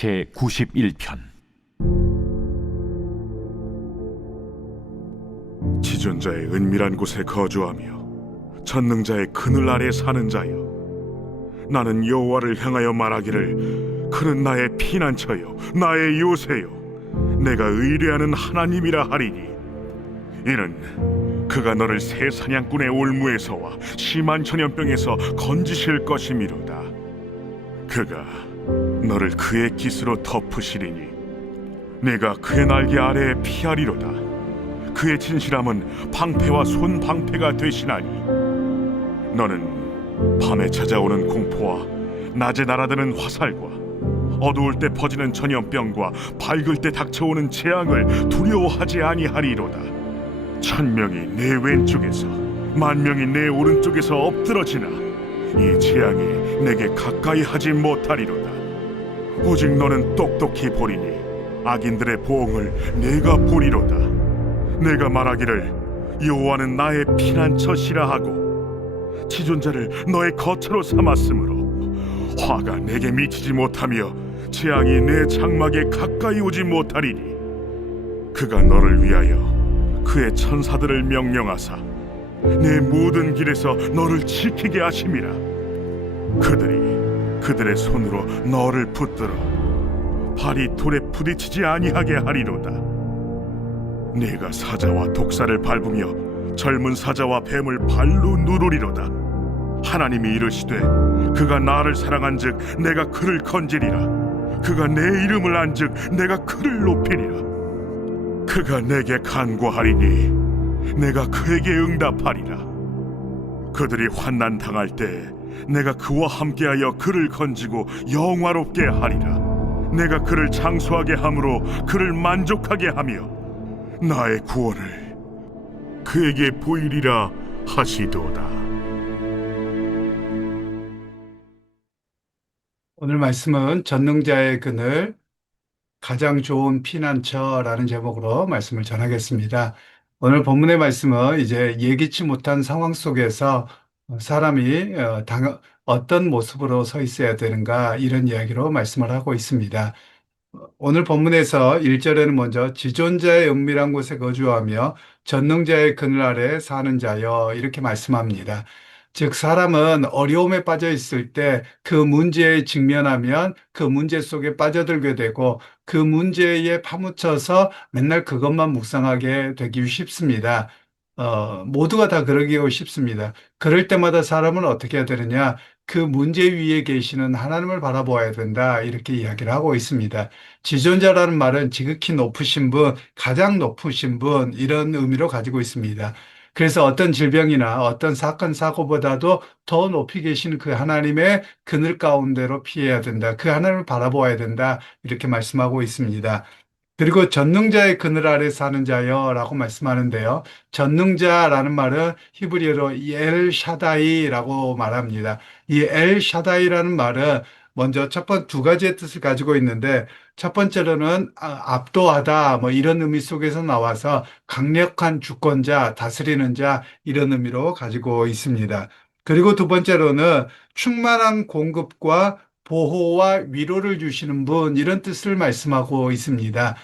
제91편. 지존자의 은밀한 곳에 거주하며 전능자의 그늘 아래 사는 자여, 나는 여호와를 향하여 말하기를 그는 나의 피난처요 나의 요새요 내가 의뢰하는 하나님이라 하리니, 이는 그가 너를 새 사냥꾼의 올무에서와 심한 전염병에서 건지실 것이미로다. 그가 너를 그의 깃으로 덮으시리니 네가 그의 날개 아래에 피하리로다. 그의 진실함은 방패와 손방패가 되시나니, 너는 밤에 찾아오는 공포와 낮에 날아드는 화살과 어두울 때 퍼지는 전염병과 밝을 때 닥쳐오는 재앙을 두려워하지 아니하리로다. 1000명이 내 왼쪽에서 10,000명이 내 오른쪽에서 엎드러지나 이 재앙이 내게 가까이 하지 못하리로다. 오직 너는 똑똑히 보리니 악인들의 보응을 내가 보리로다. 내가 말하기를 여호와는 나의 피난처시라 하고 지존자를 너의 거처로 삼았으므로 화가 내게 미치지 못하며 재앙이 내 장막에 가까이 오지 못하리니, 그가 너를 위하여 그의 천사들을 명령하사 내 모든 길에서 너를 지키게 하심이라. 그들이 그들의 손으로 너를 붙들어 발이 돌에 부딪히지 아니하게 하리로다. 네가 사자와 독사를 밟으며 젊은 사자와 뱀을 발로 누르리로다. 하나님이 이르시되 그가 나를 사랑한즉 내가 그를 건지리라. 그가 내 이름을 안즉 내가 그를 높이리라. 그가 내게 간구하리니 내가 그에게 응답하리라. 그들이 환난 당할 때 내가 그와 함께하여 그를 건지고 영화롭게 하리라. 내가 그를 장수하게 함으로 그를 만족하게 하며 나의 구원을 그에게 보이리라 하시도다. 오늘 말씀은 전능자의 그늘, 가장 좋은 피난처라는 제목으로 말씀을 전하겠습니다. 오늘 본문의 말씀은 이제 예기치 못한 상황 속에서 사람이 어떤 모습으로 서 있어야 되는가, 이런 이야기로 말씀을 하고 있습니다. 오늘 본문에서 1절에는 먼저 지존자의 은밀한 곳에 거주하며 전능자의 그늘 아래 사는 자여, 이렇게 말씀합니다. 즉, 사람은 어려움에 빠져 있을 때 그 문제에 직면하면 그 문제 속에 빠져들게 되고 그 문제에 파묻혀서 맨날 그것만 묵상하게 되기 쉽습니다. 모두가 다 그러기가 쉽습니다. 그럴 때마다 사람은 어떻게 해야 되느냐? 그 문제 위에 계시는 하나님을 바라보아야 된다, 이렇게 이야기를 하고 있습니다. 지존자라는 말은 지극히 높으신 분, 가장 높으신 분, 이런 의미로 가지고 있습니다. 그래서 어떤 질병이나 어떤 사건, 사고보다도 더 높이 계신 그 하나님의 그늘 가운데로 피해야 된다. 그 하나님을 바라보아야 된다, 이렇게 말씀하고 있습니다. 그리고 전능자의 그늘 아래 사는 자여 라고 말씀하는데요. 전능자라는 말은 히브리어로 엘 샤다이라고 말합니다. 이 엘 샤다이라는 말은 먼저 두 가지의 뜻을 가지고 있는데, 첫 번째로는 압도하다, 뭐 이런 의미 속에서 나와서 강력한 주권자, 다스리는 자, 이런 의미로 가지고 있습니다. 그리고 두 번째로는 충만한 공급과 보호와 위로를 주시는 분, 이런 뜻을 말씀하고 있습니다.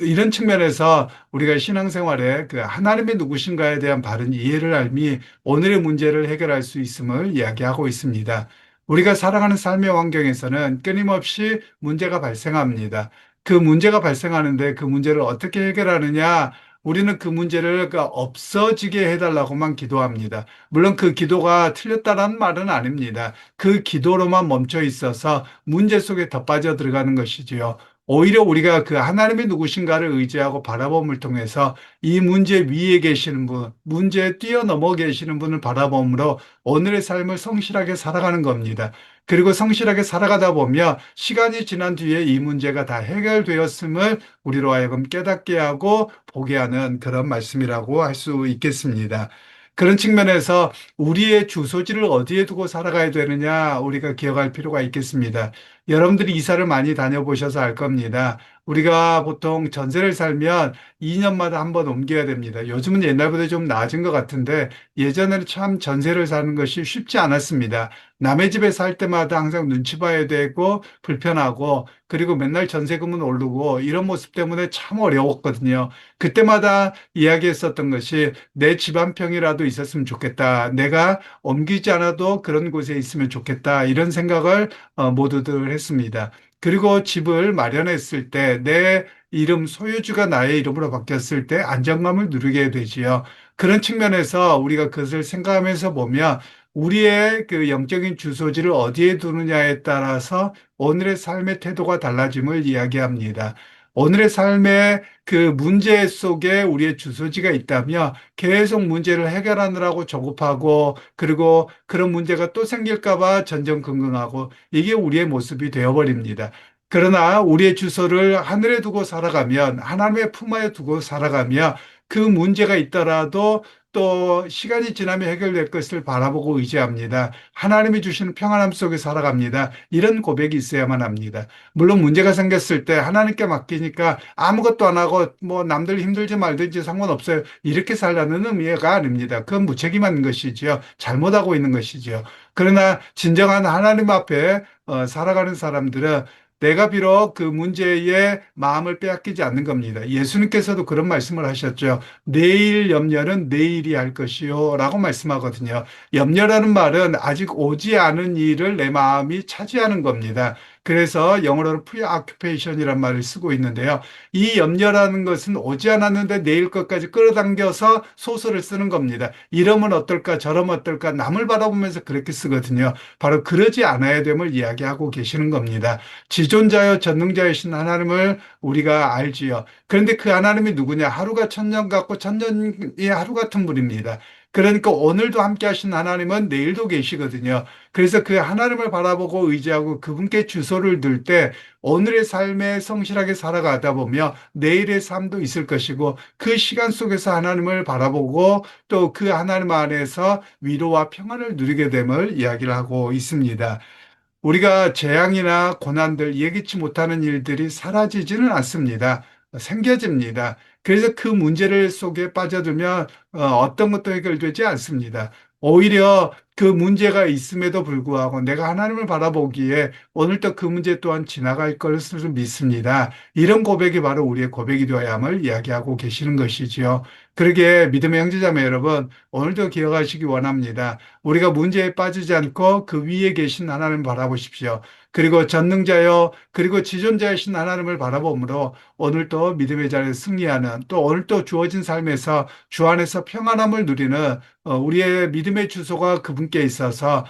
이런 측면에서 우리가 신앙생활에 그 하나님이 누구신가에 대한 바른 이해를 알미 오늘의 문제를 해결할 수 있음을 이야기하고 있습니다. 우리가 살아가는 삶의 환경에서는 끊임없이 문제가 발생합니다. 그 문제가 발생하는데 그 문제를 어떻게 해결하느냐? 우리는 그 문제를 없어지게 해달라고만 기도합니다. 물론 그 기도가 틀렸다는 말은 아닙니다. 그 기도로만 멈춰 있어서 문제 속에 더 빠져 들어가는 것이지요. 오히려 우리가 그 하나님이 누구신가를 의지하고 바라봄을 통해서 이 문제 위에 계시는 분, 문제에 뛰어넘어 계시는 분을 바라봄으로 오늘의 삶을 성실하게 살아가는 겁니다. 그리고 성실하게 살아가다 보면 시간이 지난 뒤에 이 문제가 다 해결되었음을 우리로 하여금 깨닫게 하고 보게 하는 그런 말씀이라고 할 수 있겠습니다. 그런 측면에서 우리의 주소지를 어디에 두고 살아가야 되느냐, 우리가 기억할 필요가 있겠습니다. 여러분들이 이사를 많이 다녀보셔서 알 겁니다. 우리가 보통 전세를 살면 2년마다 한 번 옮겨야 됩니다. 요즘은 옛날보다 좀 나아진 것 같은데 예전에는 참 전세를 사는 것이 쉽지 않았습니다. 남의 집에 살 때마다 항상 눈치 봐야 되고 불편하고 그리고 맨날 전세금은 오르고 이런 모습 때문에 참 어려웠거든요. 그때마다 이야기했었던 것이 내 집 한 평이라도 있었으면 좋겠다. 내가 옮기지 않아도 그런 곳에 있으면 좋겠다. 이런 생각을 모두들 했습니다. 그리고 집을 마련했을 때 내 이름, 소유주가 나의 이름으로 바뀌었을 때 안정감을 누리게 되지요. 그런 측면에서 우리가 그것을 생각하면서 보면 우리의 그 영적인 주소지를 어디에 두느냐에 따라서 오늘의 삶의 태도가 달라짐을 이야기합니다. 오늘의 삶의 그 문제 속에 우리의 주소지가 있다면 계속 문제를 해결하느라고 조급하고 그리고 그런 문제가 또 생길까 봐 전전긍긍하고 이게 우리의 모습이 되어버립니다. 그러나 우리의 주소를 하늘에 두고 살아가면 하나님의 품에 두고 살아가면 그 문제가 있더라도 또 시간이 지나면 해결될 것을 바라보고 의지합니다. 하나님이 주시는 평안함 속에 살아갑니다. 이런 고백이 있어야만 합니다. 물론 문제가 생겼을 때 하나님께 맡기니까 아무것도 안 하고 뭐 남들 힘들지 말든지 상관없어요. 이렇게 살라는 의미가 아닙니다. 그건 무책임한 것이지요. 잘못하고 있는 것이지요. 그러나 진정한 하나님 앞에 살아가는 사람들은 내가 비록 그 문제에 마음을 빼앗기지 않는 겁니다. 예수님께서도 그런 말씀을 하셨죠. 내일 염려는 내일이 할 것이요. 라고 말씀하거든요. 염려라는 말은 아직 오지 않은 일을 내 마음이 차지하는 겁니다. 그래서 영어로는 preoccupation이란 말을 쓰고 있는데요. 이 염려라는 것은 오지 않았는데 내일 것까지 끌어당겨서 소설을 쓰는 겁니다. 이러면 어떨까, 저러면 어떨까, 남을 바라보면서 그렇게 쓰거든요. 바로 그러지 않아야 됨을 이야기하고 계시는 겁니다. 지존자여 전능자이신 하나님을 우리가 알지요. 그런데 그 하나님이 누구냐? 하루가 천년 같고 천년이 하루 같은 분입니다. 그러니까 오늘도 함께 하신 하나님은 내일도 계시거든요. 그래서 그 하나님을 바라보고 의지하고 그분께 주소를 둘 때 오늘의 삶에 성실하게 살아가다 보며 내일의 삶도 있을 것이고 그 시간 속에서 하나님을 바라보고 또 그 하나님 안에서 위로와 평안을 누리게 됨을 이야기를 하고 있습니다. 우리가 재앙이나 고난들, 예기치 못하는 일들이 사라지지는 않습니다. 생겨집니다. 그래서 그 문제를 속에 빠져들면 어떤 것도 해결되지 않습니다. 오히려 그 문제가 있음에도 불구하고 내가 하나님을 바라보기에 오늘도 그 문제 또한 지나갈 것을 믿습니다. 이런 고백이 바로 우리의 고백이 되어야 함을 이야기하고 계시는 것이지요. 그러기에 믿음의 형제자매 여러분, 오늘도 기억하시기 원합니다. 우리가 문제에 빠지지 않고 그 위에 계신 하나님을 바라보십시오. 그리고 전능자여, 그리고 지존자이신 하나님을 바라보므로 오늘도 믿음의 자리에 승리하는 또 오늘도 주어진 삶에서 주 안에서 평안함을 누리는 우리의 믿음의 주소가 그분께 있어서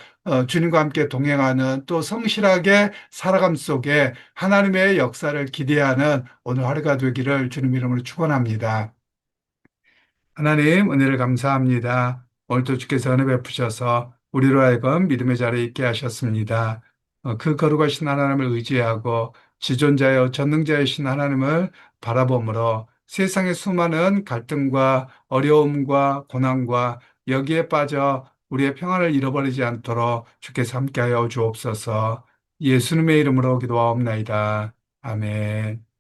주님과 함께 동행하는 또 성실하게 살아감 속에 하나님의 역사를 기대하는 오늘 하루가 되기를 주님 이름으로 축원합니다. 하나님, 은혜를 감사합니다. 오늘도 주께서 은혜 베푸셔서 우리로 하여금 믿음의 자리에 있게 하셨습니다. 그 거룩하신 하나님을 의지하고 지존자여 전능자이신 하나님을 바라보므로 세상의 수많은 갈등과 어려움과 고난과 여기에 빠져 우리의 평안을 잃어버리지 않도록 주께서 함께하여 주옵소서. 예수님의 이름으로 기도하옵나이다. 아멘.